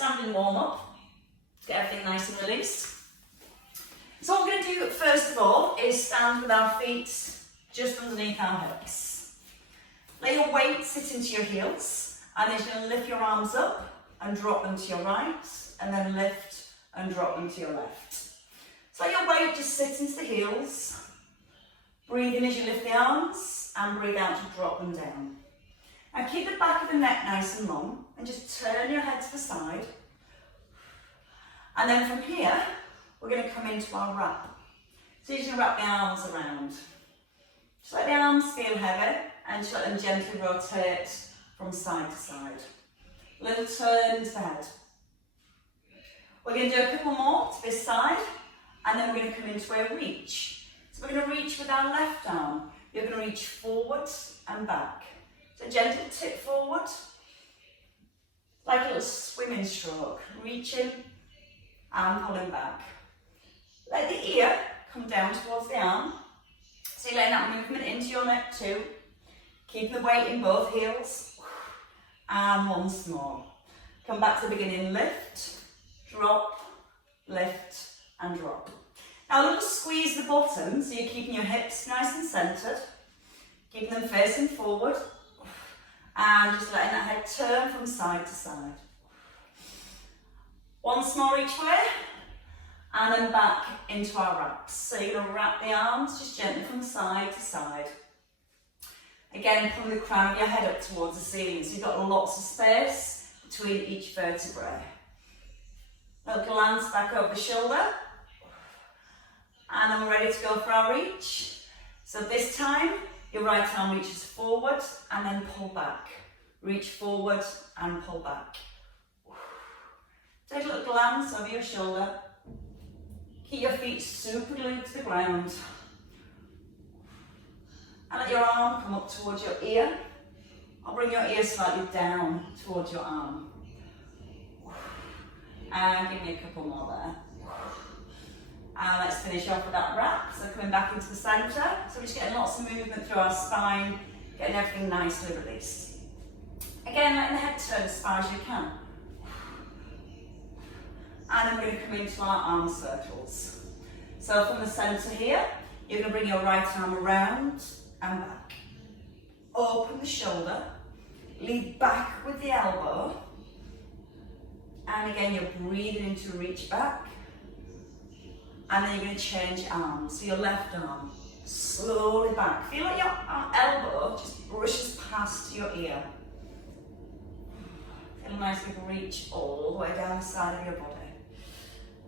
standing warm up. Get everything nice and released. So what we're going to do first of all is stand with our feet just underneath our hips. Let your weight sit into your heels, and then you're going to lift your arms up and drop them to your right, and then lift and drop them to your left. So let your weight just sit into the heels. Breathe in as you lift the arms, and breathe out to drop them down. Now keep the back of the neck nice and long, and just turn your head to the side. And then from here, we're going to come into our wrap. So you're going to wrap the arms around. Just let the arms feel heavy, and just let them gently rotate from side to side. Little turn to the head. We're going to do a couple more to this side, and then we're going to come into a reach. So we're going to reach with our left arm. You're going to reach forward and back. So gentle tip forward, like a little swimming stroke, reaching and pulling back. Let the ear come down towards the arm. So you're letting that movement into your neck too. Keeping the weight in both heels. And once more. Come back to the beginning, lift, drop, lift and drop. Now a little squeeze the bottom, so you're keeping your hips nice and centred. Keeping them facing forward. And just letting that head turn from side to side. Once more each way, and then back into our wraps. So you're going to wrap the arms just gently from side to side. Again, pulling the crown of your head up towards the ceiling, so you've got lots of space between each vertebrae. Little glance back over the shoulder, and then we're ready to go for our reach. So this time, your right arm reaches forward and then pull back. Reach forward and pull back. Take a little glance over your shoulder. Keep your feet super glued to the ground. And let your arm come up towards your ear. I'll bring your ear slightly down towards your arm. And give me a couple more there. And let's finish off with that wrap. So coming back into the centre. So we're just getting lots of movement through our spine, getting everything nicely released. Again, letting the head turn as far as you can. And then we're going to come into our arm circles. So from the centre here, you're going to bring your right arm around and back. Open the shoulder, lead back with the elbow. And again, you're breathing into reach back. And then you're going to change arms. So your left arm, slowly back. Feel like your elbow just brushes past your ear. Feel a nice big reach all the way down the side of your body.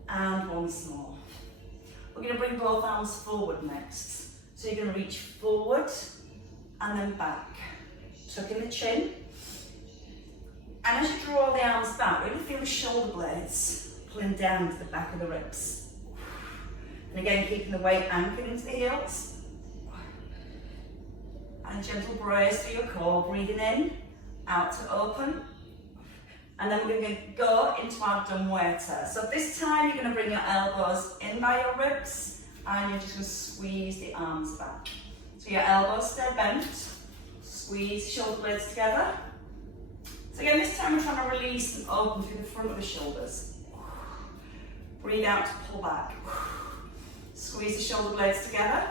And once more. We're going to bring both arms forward next. So you're going to reach forward and then back. Tuck in the chin. And as you draw the arms back, really feel the shoulder blades pulling down to the back of the ribs. And again, keeping the weight anchored into the heels. And a gentle brace through your core, breathing in, out to open. And then we're going to go into our dumb waiter. So this time you're going to bring your elbows in by your ribs, and you're just going to squeeze the arms back. So your elbows stay bent, squeeze shoulder blades together. So again, this time we're trying to release and open through the front of the shoulders. Breathe out to pull back. Squeeze the shoulder blades together.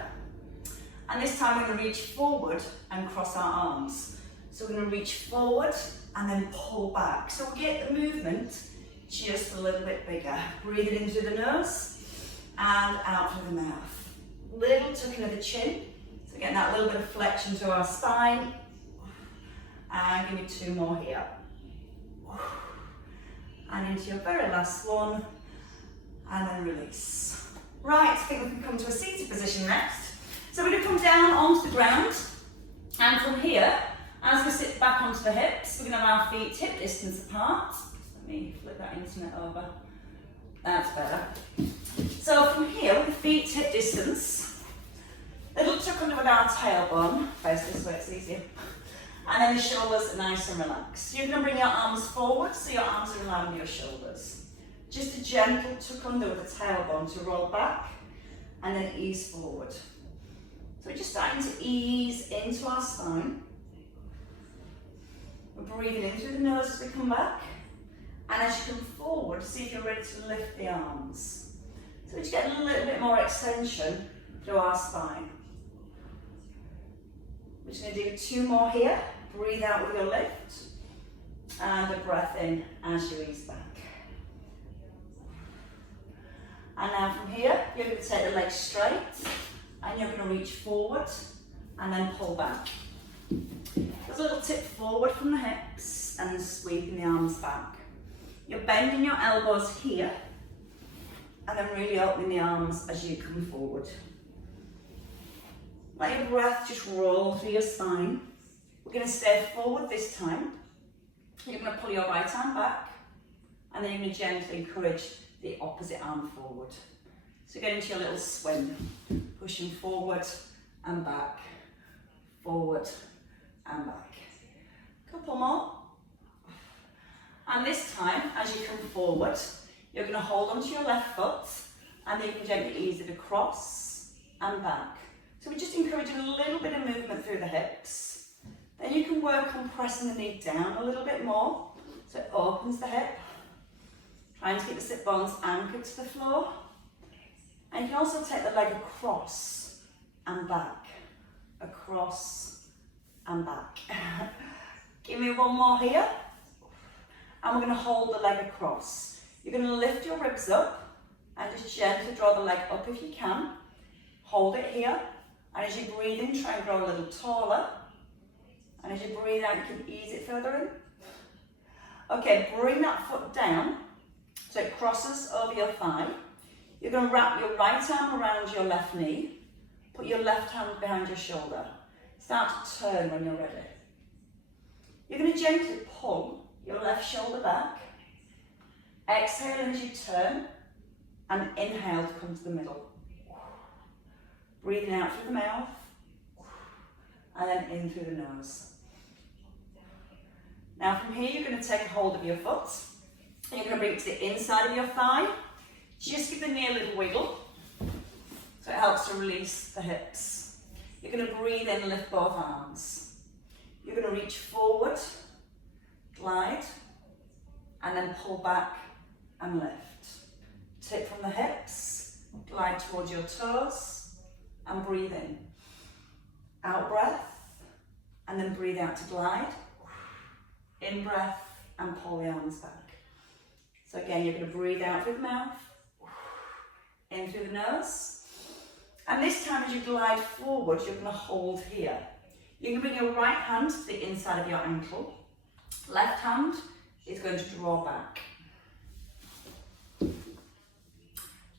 And this time we're going to reach forward and cross our arms. So we're going to reach forward and then pull back. So we'll get the movement just a little bit bigger. Breathing in through the nose and out through the mouth. Little tucking of the chin. So getting that little bit of flexion through our spine. And give me two more here. And into your very last one. And then release. Right, I think we can come to a seated position next. So we're going to come down onto the ground. And from here, as we sit back onto the hips, we're going to have our feet hip distance apart. Let me flip that internet over. That's better. So from here, with the feet hip distance, little tuck under with our tailbone. Face this way, it's easier. And then the shoulders are nice and relaxed. You're going to bring your arms forward, so your arms are in line with your shoulders. Just a gentle tuck under with the tailbone to roll back, and then ease forward. So we're just starting to ease into our spine. We're breathing in through the nose as we come back, And as you come forward, see if you're ready to lift the arms. So we just get a little bit more extension through our spine. We're just going to do 2 more here. Breathe out with your lift. And a breath in as you ease back. And now from here, you're going to take the legs straight. And you're going to reach forward. And then pull back. There's a little tip forward from the hips. And then sweeping the arms back. You're bending your elbows here. And then really opening the arms as you come forward. Let your breath just roll through your spine. We're going to stay forward this time. You're going to pull your right arm back. And then you're going to gently encourage the opposite arm forward. So get into your little swing. Pushing forward and back. Forward and back. Couple more. And this time, as you come forward, you're going to hold onto your left foot. And then you can gently ease it across and back. So we're just encouraging a little bit of movement through the hips. Then you can work on pressing the knee down a little bit more. So it opens the hip. Trying to keep the sit bones anchored to the floor. And you can also take the leg across and back. Across and back. Give me 1 more here. And we're going to hold the leg across. You're going to lift your ribs up and just gently draw the leg up if you can. Hold it here. And as you breathe in, try and grow a little taller. And as you breathe out, you can ease it further in. Okay, bring that foot down so it crosses over your thigh. You're going to wrap your right arm around your left knee. Put your left hand behind your shoulder. Start to turn when you're ready. You're going to gently pull your left shoulder back. Exhale as you turn. And inhale to come to the middle. Breathing out through the mouth. And then in through the nose. Now from here, you're going to take hold of your foot. And you're going to bring it to the inside of your thigh. Just give the knee a little wiggle. So it helps to release the hips. You're going to breathe in and lift both arms. You're going to reach forward, glide, and then pull back and lift. Tip from the hips, glide towards your toes, and breathe in. Out breath, and then breathe out to glide. In breath, and pull the arms back. So again, you're going to breathe out through the mouth, in through the nose. And this time as you glide forward, you're going to hold here. You can bring your right hand to the inside of your ankle. Left hand is going to draw back.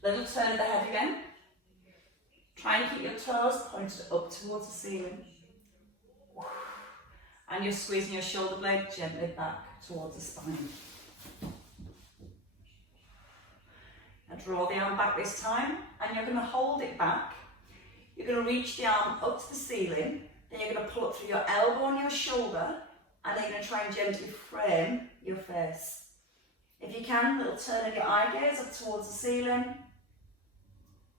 Little turn of the head again. Try and keep your toes pointed up towards the ceiling. And you're squeezing your shoulder blade gently back towards the spine. Now draw the arm back this time, and you're going to hold it back. You're going to reach the arm up to the ceiling, then you're going to pull up through your elbow and your shoulder, and then you're going to try and gently frame your face. If you can, a little turn of your eye gaze up towards the ceiling,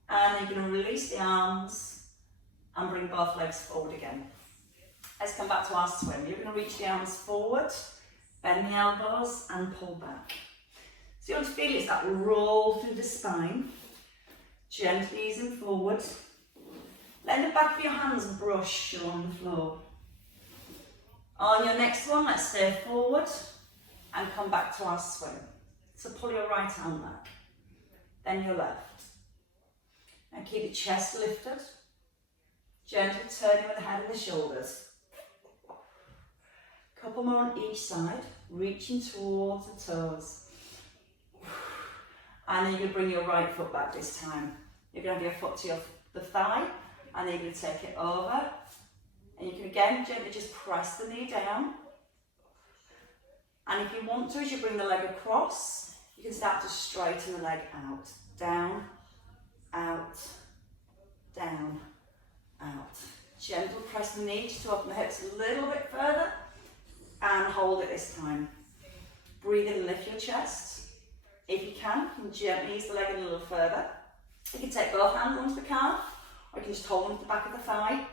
and then you're going to release the arms and bring both legs forward again. Let's come back to our swim. You're going to reach the arms forward, bend the elbows, and pull back. So you want to feel it's that roll through the spine, gently easing forward. Let the back of your hands brush along the floor. On your next one, let's stay forward and come back to our swim. So pull your right arm back, then your left. And keep the chest lifted. Gently turning with the head and the shoulders. Couple more on each side, reaching towards the toes. And then you're going to bring your right foot back this time. You're going to have your foot to the thigh, and then you're going to take it over. And you can again gently just press the knee down. And if you want to, as you bring the leg across, you can start to straighten the leg out. Down, out, down, out. Gentle press the knee just to open the hips a little bit further. And hold it this time. Breathe in and lift your chest. If you can gently ease the leg in a little further. You can take both hands onto the calf, or you can just hold onto the back of the thigh.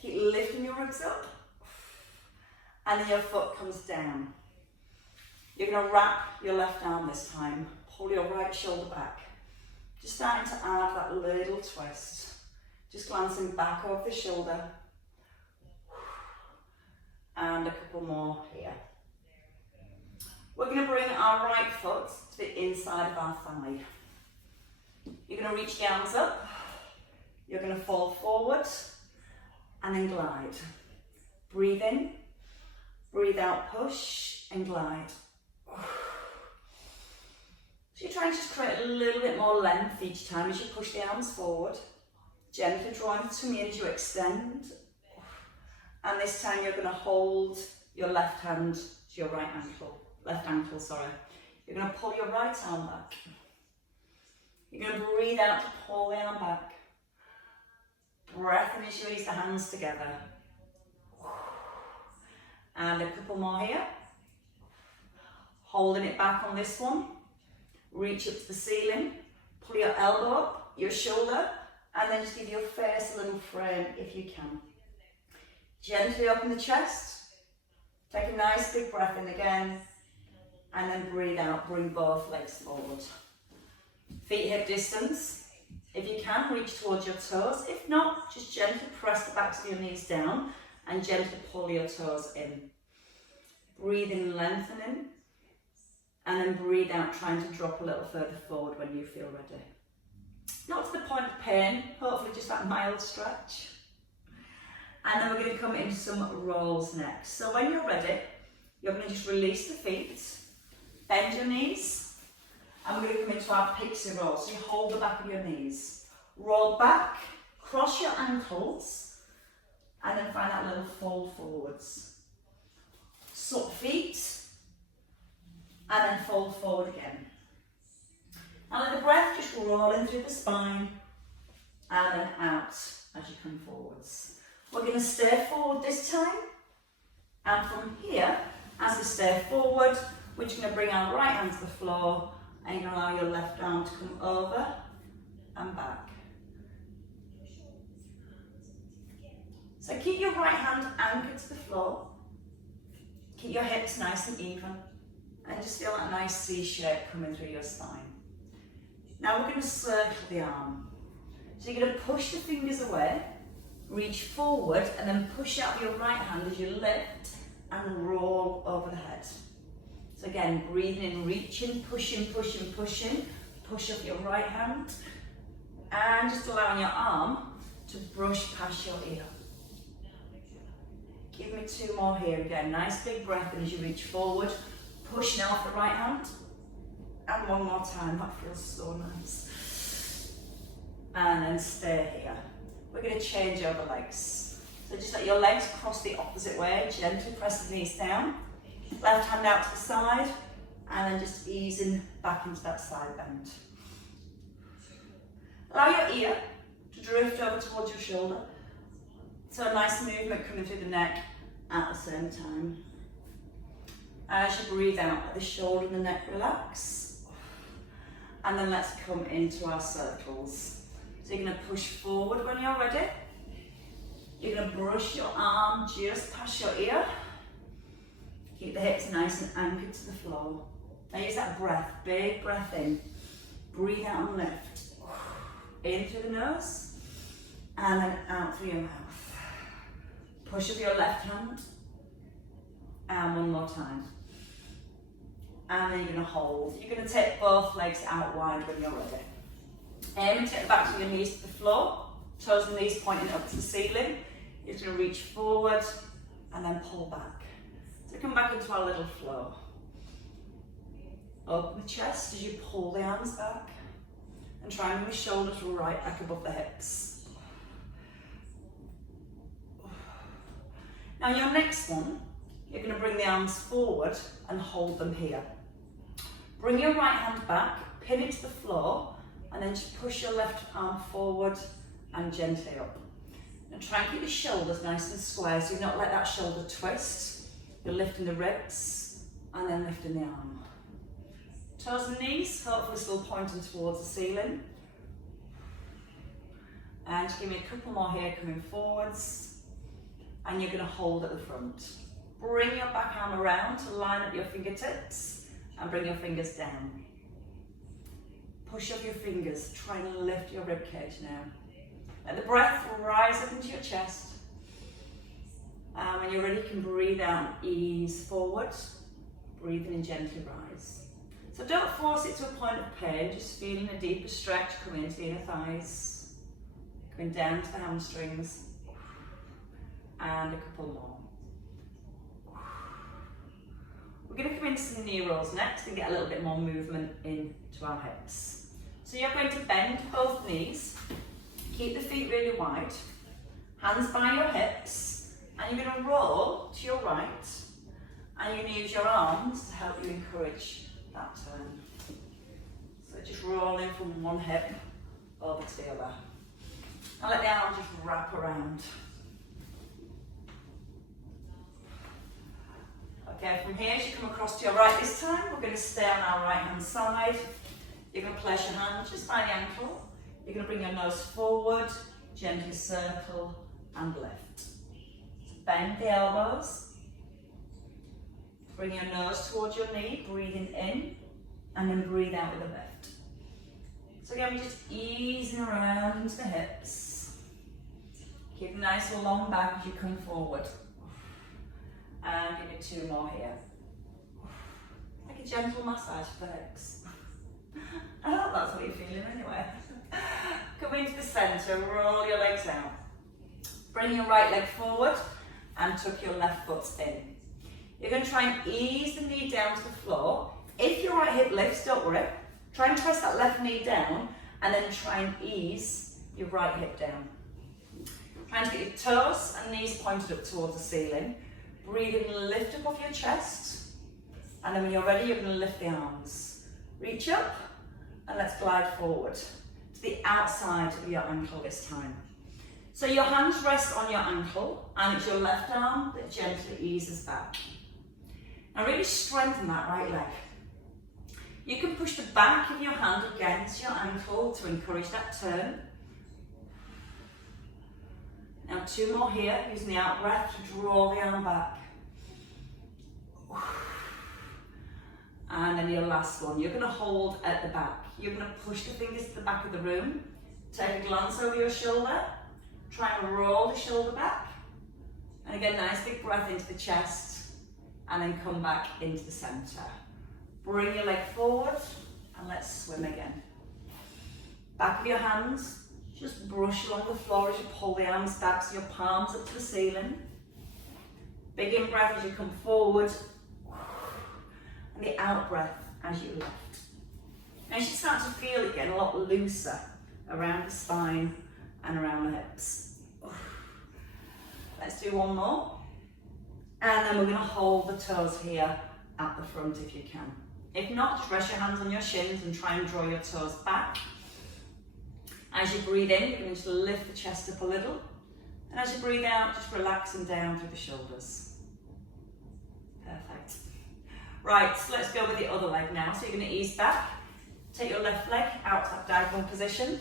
Keep lifting your ribs up. And then your foot comes down. You're going to wrap your left arm this time. Pull your right shoulder back. Just starting to add that little twist. Just glancing back over the shoulder. And a couple more here. We're going to bring our right foot to the inside of our thigh. You're going to reach the arms up. You're going to fall forward and then glide. Breathe in, breathe out, push and glide. So you're trying to just create a little bit more length each time as you push the arms forward. Gently drawing the tummy in as you extend. And this time you're going to hold your left hand to your right ankle. Left ankle, sorry. You're going to pull your right arm back. You're going to breathe out to pull the arm back. Breath in as you release the hands together. And a couple more here. Holding it back on this one. Reach up to the ceiling. Pull your elbow up, your shoulder, and then just give your face a little frame if you can. Gently open the chest. Take a nice big breath in again. And then breathe out, bring both legs forward. Feet hip distance. If you can, reach towards your toes. If not, just gently press the backs of your knees down and gently pull your toes in. Breathe in, lengthening. And then breathe out, trying to drop a little further forward when you feel ready. Not to the point of pain, hopefully just that mild stretch. And then we're going to come into some rolls next. So when you're ready, you're going to just release the feet, bend your knees, and we're going to come into our pixie roll. So you hold the back of your knees, roll back, cross your ankles, and then find that little fold forwards. Swap feet, and then fold forward again. And let the breath just roll in through the spine, and then out as you come forwards. We're going to stay forward this time, and from here, as we stay forward, we're just going to bring our right hand to the floor, and you're going to allow your left arm to come over and back. So keep your right hand anchored to the floor, keep your hips nice and even, and just feel that nice C shape coming through your spine. Now we're going to circle the arm. So you're going to push the fingers away, reach forward, and then push out your right hand as you lift and roll over the head. So again, breathing in, reaching, pushing, pushing, pushing. Push up your right hand, and just allowing your arm to brush past your ear. Give me two more here again. Nice big breath in as you reach forward. Push now off the right hand. And one more time, that feels so nice. And then stay here. We're going to change over legs. So just let your legs cross the opposite way, gently press the knees down. Left hand out to the side, and then just easing back into that side bend. Allow your ear to drift over towards your shoulder. So a nice movement coming through the neck at the same time. As you breathe out, let the shoulder and the neck relax. And then let's come into our circles. So you're going to push forward when you're ready. You're going to brush your arm just past your ear. Keep the hips nice and anchored to the floor. Now use that breath, big breath in. Breathe out and lift. In through the nose, and then out through your mouth. Push up your left hand, and one more time. And then you're going to hold. You're going to take both legs out wide when you're ready. Aim and take the backs of your knees to the floor, toes and knees pointing up to the ceiling. You're just going to reach forward and then pull back. So come back into our little flow. Open the chest as you pull the arms back, and try and move the shoulders right back above the hips. Now your next one, you're going to bring the arms forward and hold them here. Bring your right hand back, pin it to the floor, and then just push your left arm forward and gently up. Now try and keep the shoulders nice and square, so you not let that shoulder twist. You're lifting the ribs and then lifting the arm. Toes and knees, hopefully still pointing towards the ceiling. And give me a couple more here coming forwards. And you're going to hold at the front. Bring your back arm around to line up your fingertips. and bring your fingers down. Push up your fingers, try and lift your rib cage now. Let the breath rise up into your chest. And when you're ready, you can breathe out, ease forward, breathing in, gently rise. So don't force it to a point of pain, just feeling a deeper stretch coming into the inner thighs, going down to the hamstrings, and a couple more. We're going to come into some knee rolls next and get a little bit more movement into our hips. So you're going to bend both knees, keep the feet really wide, hands by your hips, and you're going to roll to your right, and you're going to use your arms to help you encourage that turn. So just rolling from one hip over to the other. And let the arm just wrap around. Okay, from here, as you come across to your right this time, we're going to stay on our right hand side. You're going to place your hand just by the ankle. You're going to bring your nose forward, gently circle and lift. Bend the elbows. Bring your nose towards your knee, breathing in, and then breathe out with a lift. So again, we're just easing around into the hips. Keep a nice long back as you come forward. And give me 2 more here. Like a gentle massage for the hips. I hope that's what you're feeling anyway. Come into the centre, roll your legs out. Bring your right leg forward and tuck your left foot in. You're going to try and ease the knee down to the floor. If your right hip lifts, don't worry. Try and press that left knee down and then try and ease your right hip down. Try and get your toes and knees pointed up towards the ceiling. Breathe in, lift up off your chest. And then when you're ready, you're going to lift the arms. Reach up and let's glide forward to the outside of your ankle this time. So your hands rest on your ankle and it's your left arm that gently eases back. Now really strengthen that right leg. You can push the back of your hand against your ankle to encourage that turn. Now 2 more here, using the out breath to draw the arm back. And then your last one, you're going to hold at the back. You're going to push the fingers to the back of the room. Take a glance over your shoulder. Try and roll the shoulder back. And again, nice big breath into the chest. And then come back into the centre. Bring your leg forward and let's swim again. Back of your hands, just brush along the floor as you pull the arms back so your palms up to the ceiling. Big in breath as you come forward. And the out breath as you lift. Now you should start to feel again a lot looser around the spine and around the hips. Let's do 1 more. And then we're going to hold the toes here at the front if you can. If not, just rest your hands on your shins and try and draw your toes back. As you breathe in, you're going to just lift the chest up a little. And as you breathe out, just relaxing down through the shoulders. Perfect. Right, so let's go with the other leg now. So you're going to ease back. Take your left leg out to that diagonal position.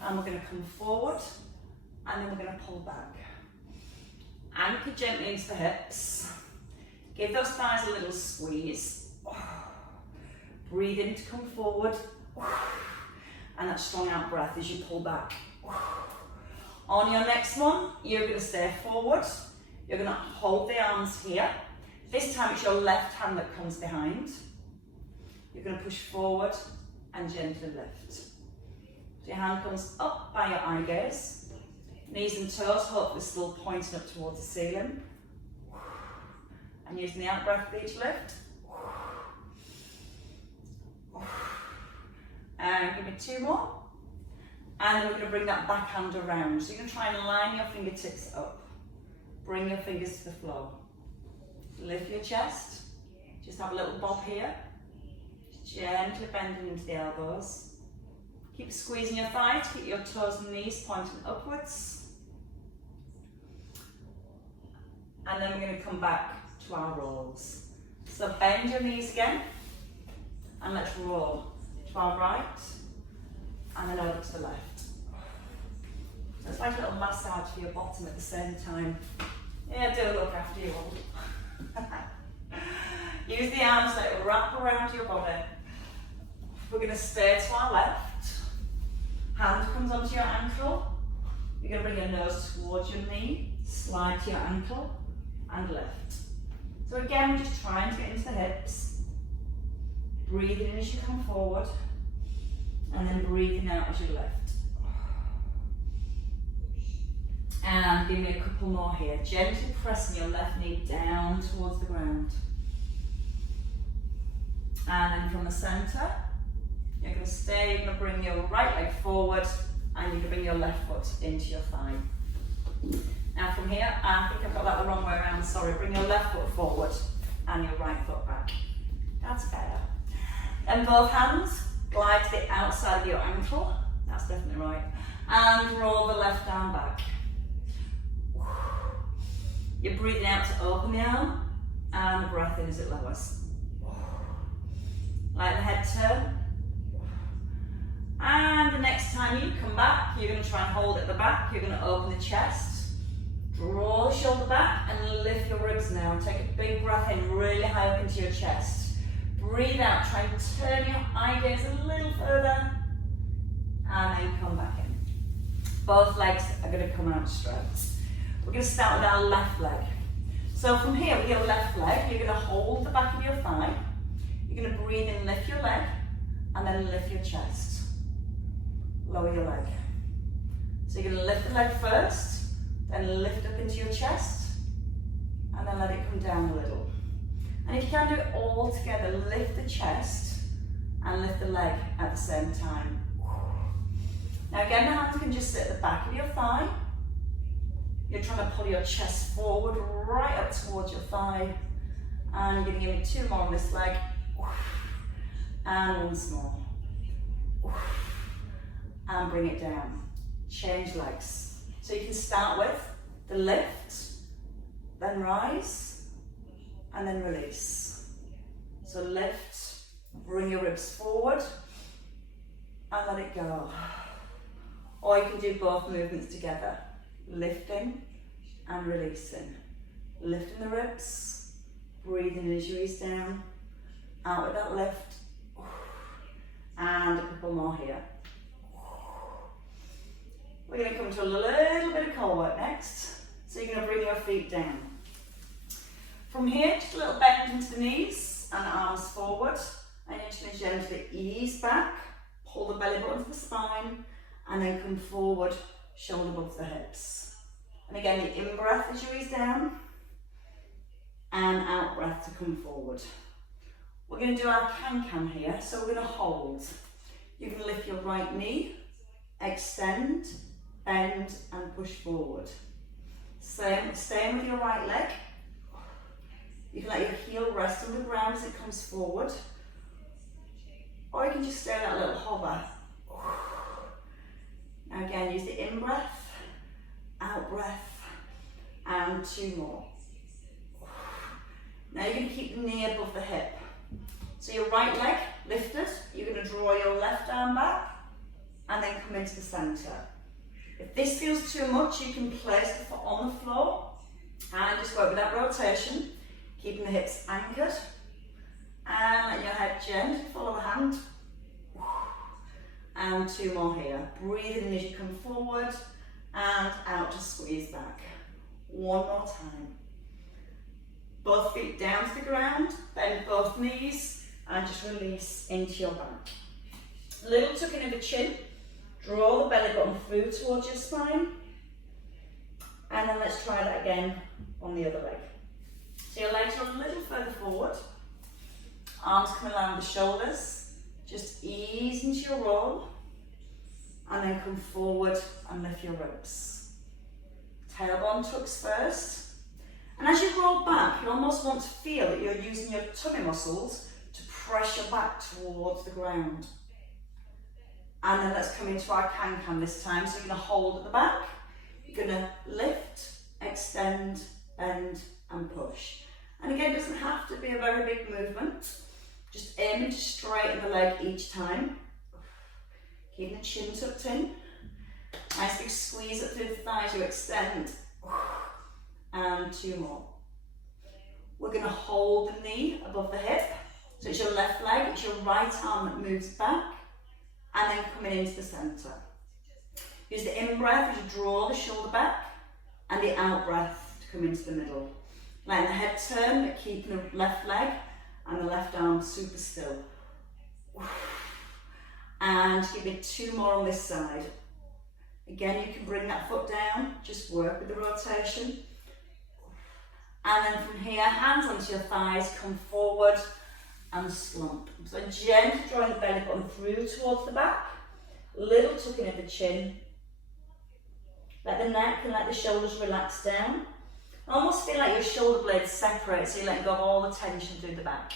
And we're going to come forward. And then we're going to pull back. Anchor gently into the hips. Give those thighs a little squeeze. Breathe in to come forward. And that strong out breath as you pull back. On your next one, you're going to stay forward. You're going to hold the arms here. This time it's your left hand that comes behind. You're going to push forward and gently lift. So your hand comes up by your eye gaze. Knees and toes hopefully still pointing up towards the ceiling. And using the out breath with each lift. And give me 2 more. And then we're going to bring that back hand around. So you're going to try and line your fingertips up. Bring your fingers to the floor. Lift your chest. Just have a little bob here. Just gently bending into the elbows. Keep squeezing your thighs. Keep your toes and knees pointing upwards. And then we're going to come back to our rolls. So bend your knees again. And let's roll to our right. And then over to the left. So it's like a little massage for your bottom at the same time. Yeah, do look after you all. Use the arms that wrap around your body. We're going to stay to our left. Hand comes onto your ankle. You're going to bring your nose towards your knee, slide to your ankle, and lift. So again, we're just trying to get into the hips. Breathing in as you come forward, and then breathing out as you lift. And give me a couple more here. Gently pressing your left knee down towards the ground. And then from the centre, you're going to stay, you're going to bring your right leg forward, and you're going to bring your left foot into your thigh. Now from here, I think I've got that the wrong way around, sorry. Bring your left foot forward, and your right foot back. That's better. Then both hands, glide to the outside of your ankle. That's definitely right. And roll the left arm back. You're breathing out to open the arm, and the breath in as it lowers. Let the head turn. And the next time you come back, you're going to try and hold at the back. You're going to open the chest, draw the shoulder back, and lift your ribs now. Take a big breath in, really high up into your chest. Breathe out, try and turn your eye gaze a little further, and then come back in. Both legs are going to come out straight. We're going to start with our left leg. So from here, with your left leg, you're going to hold the back of your thigh. You're going to breathe in, lift your leg, and then lift your chest. Lower your leg. So you're going to lift the leg first, then lift up into your chest, and then let it come down a little. And if you can do it all together, lift the chest and lift the leg at the same time. Now again, the hands can just sit at the back of your thigh. You're trying to pull your chest forward, right up towards your thigh. And you're going to give me 2 more on this leg. And once more. And bring it down. Change legs. So you can start with the lift, then rise, and then release. So lift, bring your ribs forward, and let it go. Or you can do both movements together. Lifting and releasing. Lifting the ribs, breathing as you ease down, out with that lift, and a couple more here. We're going to come to a little bit of core work next. So you're going to bring your feet down. From here, just a little bend into the knees and arms forward. And you're just going to gently ease back, pull the belly button to the spine, and then come forward, shoulder above the hips. And again, the in-breath as you ease down, and out-breath to come forward. We're going to do our can-can here, so we're going to hold. You're going to lift your right knee, extend, bend, and push forward. Staying with your right leg. You can let your heel rest on the ground as it comes forward. Or you can just stay in that little hover. Now again, use the in-breath, out-breath, and 2 more. Now you're going to keep the knee above the hip. So your right leg lifted, you're going to draw your left arm back, and then come into the centre. If this feels too much, you can place the foot on the floor, and just work with that rotation, keeping the hips anchored, and let your head gently follow the hand. And 2 more here. Breathe in as you come forward and out to squeeze back. 1 more time. Both feet down to the ground, bend both knees and just release into your back. Little tuck in of the chin, draw the belly button through towards your spine, and then let's try that again on the other leg. So your legs are a little further forward, arms coming around the shoulders. Just ease into your roll, and then come forward and lift your ribs. Tailbone tucks first, and as you roll back, you almost want to feel that you're using your tummy muscles to press your back towards the ground. And then let's come into our can-can this time. So you're going to hold at the back, you're going to lift, extend, bend, and push. And again, it doesn't have to be a very big movement. Just aiming to straighten the leg each time. Keeping the chin tucked in. Nice big squeeze up through the thighs, you extend. And 2 more. we're going to hold the knee above the hip. So it's your left leg, it's your right arm that moves back, and then coming into the centre. Use the in-breath as you draw the shoulder back, and the out-breath to come into the middle. Letting the head turn, but keeping the left leg and the left arm super still. And give it 2 more on this side. Again, you can bring that foot down, just work with the rotation. And then from here, hands onto your thighs, come forward and slump. So gently drawing the belly button through towards the back, little tucking of the chin. Let the neck and let the shoulders relax down. Almost feel like your shoulder blades separate, so you're letting go of all the tension through the back.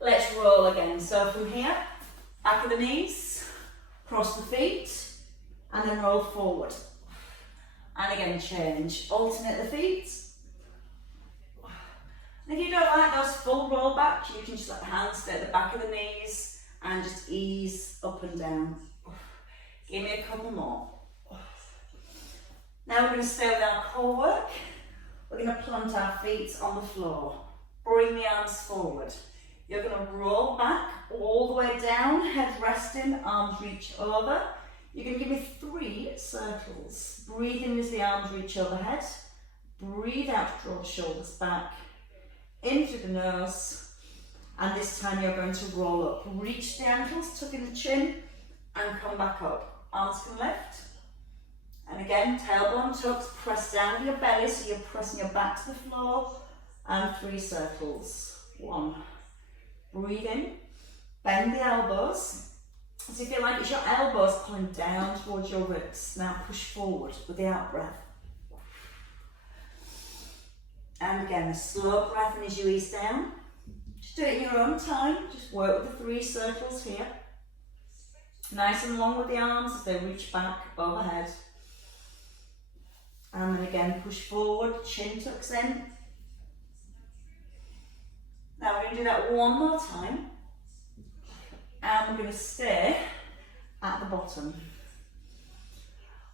Let's roll again. So from here, back of the knees, cross the feet, and then roll forward. And again, change. Alternate the feet. And if you don't like those full roll backs, you can just let the hands stay at the back of the knees and just ease up and down. Give me a couple more. Now we're going to stay with our core work. We're going to plant our feet on the floor. Bring the arms forward. You're going to roll back all the way down, head resting, arms reach over. You're going to give me 3 circles. Breathe in as the arms reach overhead. Breathe out to draw the shoulders back. In through the nose. And this time you're going to roll up. Reach the ankles, tuck in the chin, and come back up. Arms can lift. And again, tailbone tucks, press down with your belly so you're pressing your back to the floor. And 3 circles. 1. Breathe in. Bend the elbows. So you feel like it's your elbows pulling down towards your ribs. Now push forward with the out breath. And again, a slow breath in as you ease down. Just do it in your own time. Just work with the 3 circles here. Nice and long with the arms as they reach back overhead. And then again, push forward, chin tucks in. Now we're going to do that 1 more time. And we're going to stay at the bottom.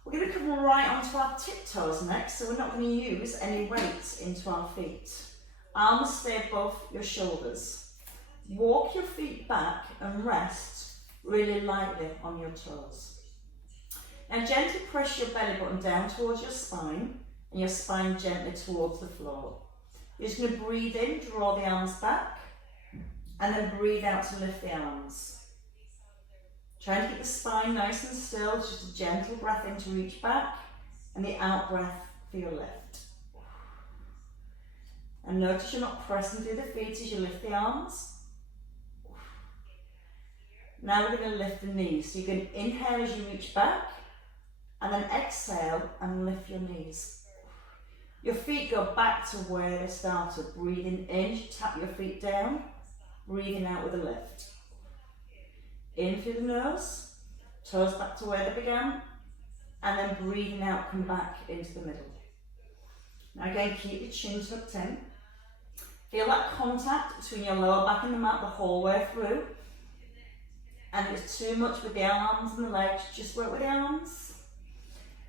We're going to come right onto our tiptoes next, so we're not going to use any weights into our feet. Arms stay above your shoulders. Walk your feet back and rest really lightly on your toes. Now gently press your belly button down towards your spine and your spine gently towards the floor. You're just going to breathe in, draw the arms back, and then breathe out to lift the arms. Trying to keep the spine nice and still, just a gentle breath in to reach back, and the out breath for your lift. And notice you're not pressing through the feet as you lift the arms. Now we're going to lift the knees. So you can inhale as you reach back, and then exhale and lift your knees. Your feet go back to where they started. Breathing in, you tap your feet down. Breathing out with a lift. In through the nose, toes back to where they began, and then breathing out, come back into the middle. Now again, keep your chin tucked in. Feel that contact between your lower back and the mat the whole way through. And if it's too much with the arms and the legs, just work with the arms.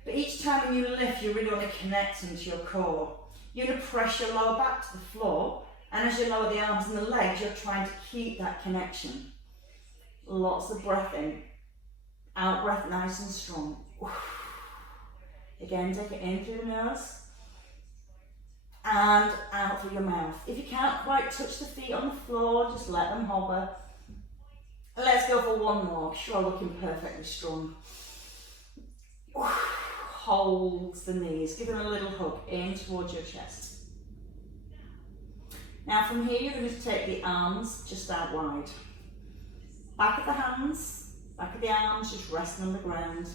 But each time when you lift, you really want to connect into your core. You're going to press your lower back to the floor, and as you lower the arms and the legs, you're trying to keep that connection. Lots of breath in, out breath nice and strong. Again, take it in through the nose and out through your mouth. If you can't quite touch the feet on the floor, just let them hover. Let's go for 1 more, because you're looking perfectly strong. Hold the knees, give them a little hug in towards your chest. Now from here, you're going to take the arms just out wide. Back of the hands, back of the arms, just resting on the ground.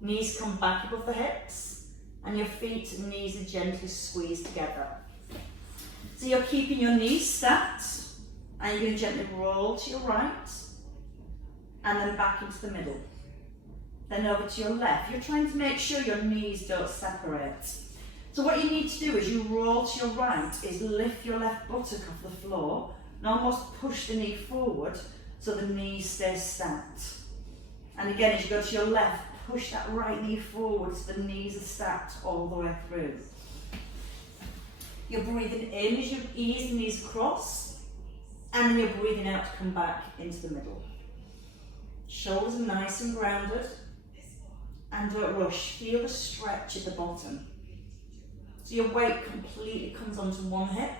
Knees come back above the hips, and your feet and knees are gently squeezed together. So you're keeping your knees stacked, and you're going to gently roll to your right, and then back into the middle. Then over to your left. You're trying to make sure your knees don't separate. So what you need to do as you roll to your right is lift your left buttock off the floor and almost push the knee forward so the knee stays stacked. And again, as you go to your left, push that right knee forward so the knees are stacked all the way through. You're breathing in as you ease the knees across, and then you're breathing out to come back into the middle. Shoulders are nice and grounded, and don't rush. Feel the stretch at the bottom. So your weight completely comes onto one hip,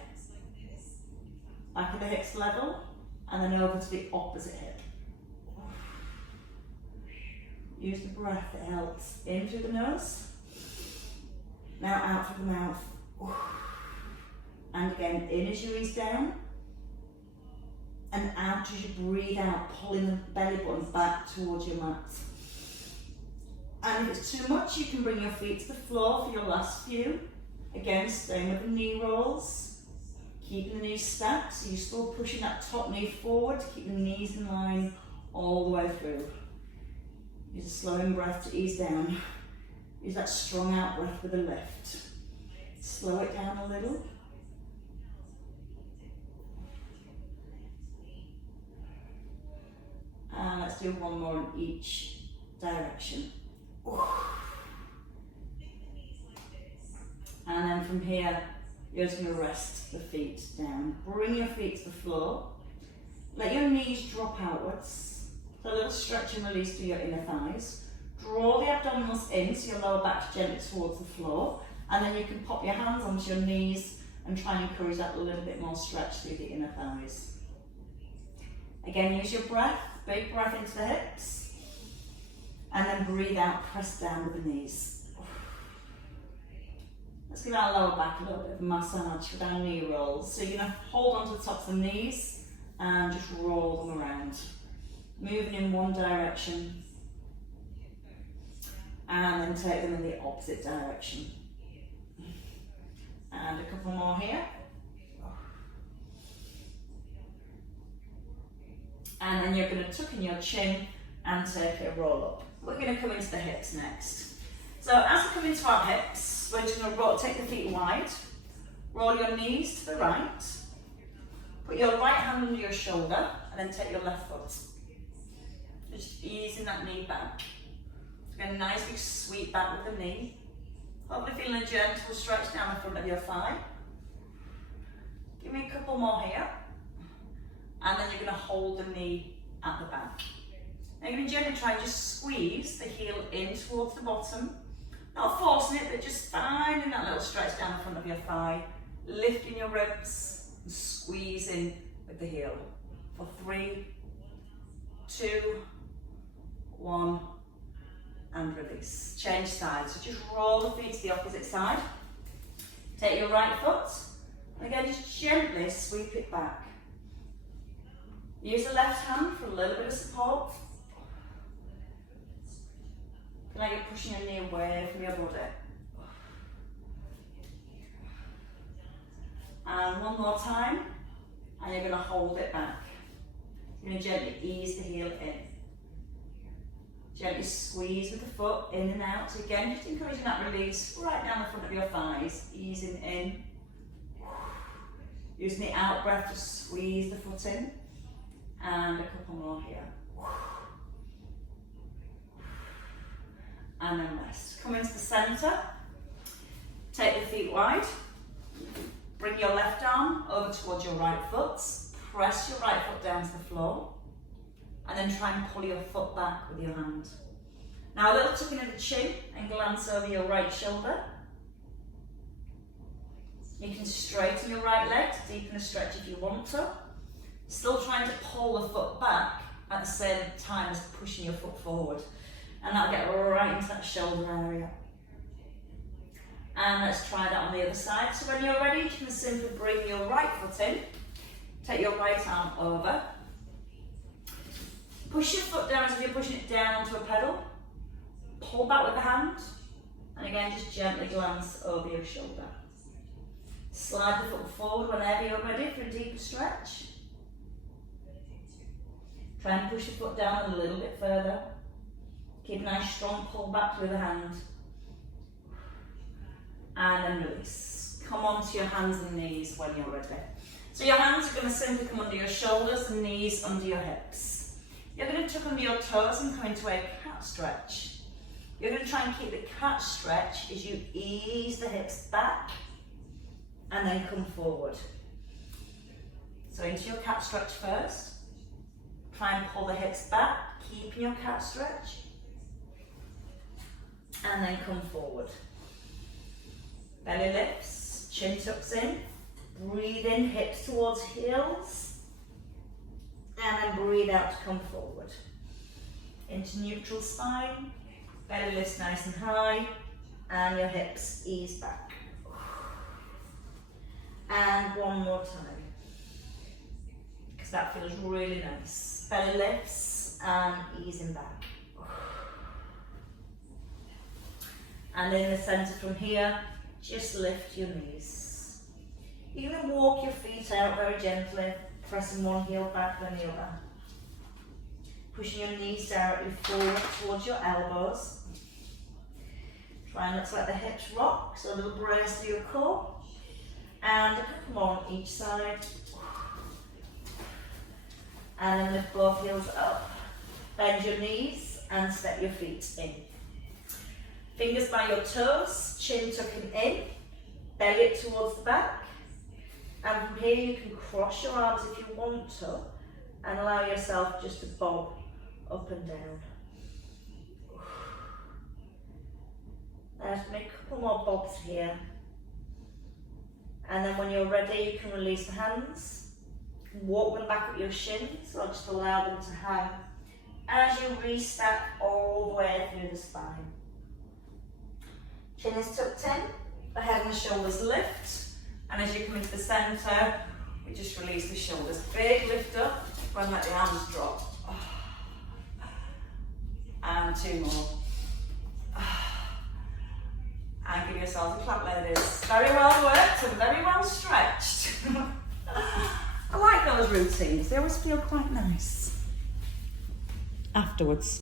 back of the hips level, and then over to the opposite hip. Use the breath that helps. In through the nose, now out through the mouth. And again, in as you ease down, and out as you breathe out, pulling the belly button back towards your mat. And if it's too much, you can bring your feet to the floor for your last few. Again, staying with the knee rolls, keeping the knees stacked, so you're still pushing that top knee forward to keep the knees in line all the way through. Use a slowing breath to ease down. Use that strong out breath with a lift. Slow it down a little. And let's do one more in each direction. And then from here, you're just going to rest the feet down. Bring your feet to the floor. Let your knees drop outwards. So a little stretch and release through your inner thighs. Draw the abdominals in so your lower back's gently towards the floor. And then you can pop your hands onto your knees and try and encourage that a little bit more stretch through the inner thighs. Again, use your breath. Big breath into the hips. And then breathe out, press down with the knees. Let's give our lower back a little bit of a massage with our knee rolls. So you're going to hold onto the tops of the knees and just roll them around. Moving in one direction. And then take them in the opposite direction. And a couple more here. And then you're going to tuck in your chin and take a roll up. We're going to come into the hips next. So as we come into our hips, we're just going to rotate the feet wide. Roll your knees to the right. Put your right hand under your shoulder and then take your left foot. Just easing that knee back. Get a nice big sweep back with the knee. Hopefully feeling a gentle stretch down the front of your thigh. Give me a couple more here. And then you're going to hold the knee at the back. Now you're going to gently try and just squeeze the heel in towards the bottom. Not forcing it, but just finding that little stretch down the front of your thigh. Lifting your ribs and squeezing with the heel. For 3, 2, 1, and release. Change sides. So just roll the feet to the opposite side. Take your right foot. And again, just gently sweep it back. Use the left hand for a little bit of support. Feel like you're pushing your knee away from your body. And one more time, and you're going to hold it back. You're going to gently ease the heel in. Gently squeeze with the foot in and out. So again, just encouraging that release right down the front of your thighs, easing in. Using the out breath to squeeze the foot in. And a couple more here. And then rest. Come into the centre. Take the feet wide. Bring your left arm over towards your right foot. Press your right foot down to the floor. And then try and pull your foot back with your hand. Now a little tuck in of the chin and glance over your right shoulder. You can straighten your right leg to deepen the stretch if you want to. Still trying to pull the foot back at the same time as pushing your foot forward. And that'll get right into that shoulder area. And let's try that on the other side. So when you're ready, you can simply bring your right foot in. Take your right arm over. Push your foot down as if you're pushing it down onto a pedal. Pull back with the hand. And again, just gently glance over your shoulder. Slide the foot forward whenever you're ready for a deeper stretch. Try and push the foot down a little bit further. Keep a nice strong pull back with the hand. And then release. Come onto your hands and knees when you're ready. So your hands are going to simply come under your shoulders and knees under your hips. You're going to tuck under your toes and come into a cat stretch. You're going to try and keep the cat stretch as you ease the hips back and then come forward. So into your cat stretch first. Try and pull the hips back, keeping your cat stretch. And then come forward. Belly lifts, chin tucks in. Breathe in, hips towards heels. And then breathe out to come forward. Into neutral spine. Belly lifts nice and high. And your hips ease back. And one more time. Because that feels really nice. Belly lifts and easing back. And in the center from here, just lift your knees. You can walk your feet out very gently, pressing one heel back then the other. Pushing your knees directly forward towards your elbows. Try not to let the hips rock, so a little brace to your core. And a couple more on each side. And then lift both heels up. Bend your knees and step your feet in. Fingers by your toes, chin tucking in. Belly it towards the back. And from here you can cross your arms if you want to. And allow yourself just to bob up and down. Let's make a couple more bobs here. And then when you're ready, you can release the hands. Walk them back up your shins, or just allow them to hang as you restack all the way through the spine. Chin is tucked in, the head and the shoulders lift, and as you come into the centre, we just release the shoulders. Big lift up, and let the arms drop. And two more. And give yourself a clap like this. Very well worked and very well stretched. I like those routines, they always feel quite nice afterwards.